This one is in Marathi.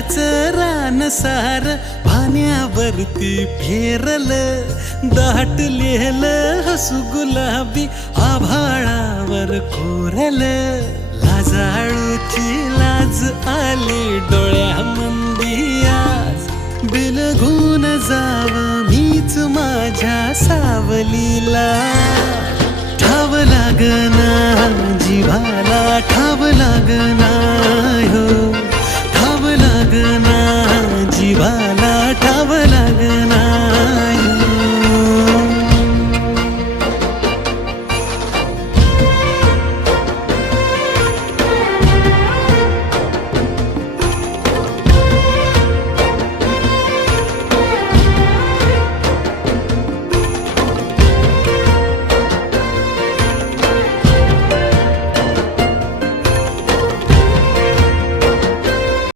फुलाच रान सार पाण्यावरती फेरलं, दाटलेलं हसू गुलाबी आभाळावर कोरलं. लाजाळूची लाज आली डोळ्यामंदी आज, बिलगून जाव मीच माझ्या सावलीला. ठाव लागना जीवाला, ठाव लागना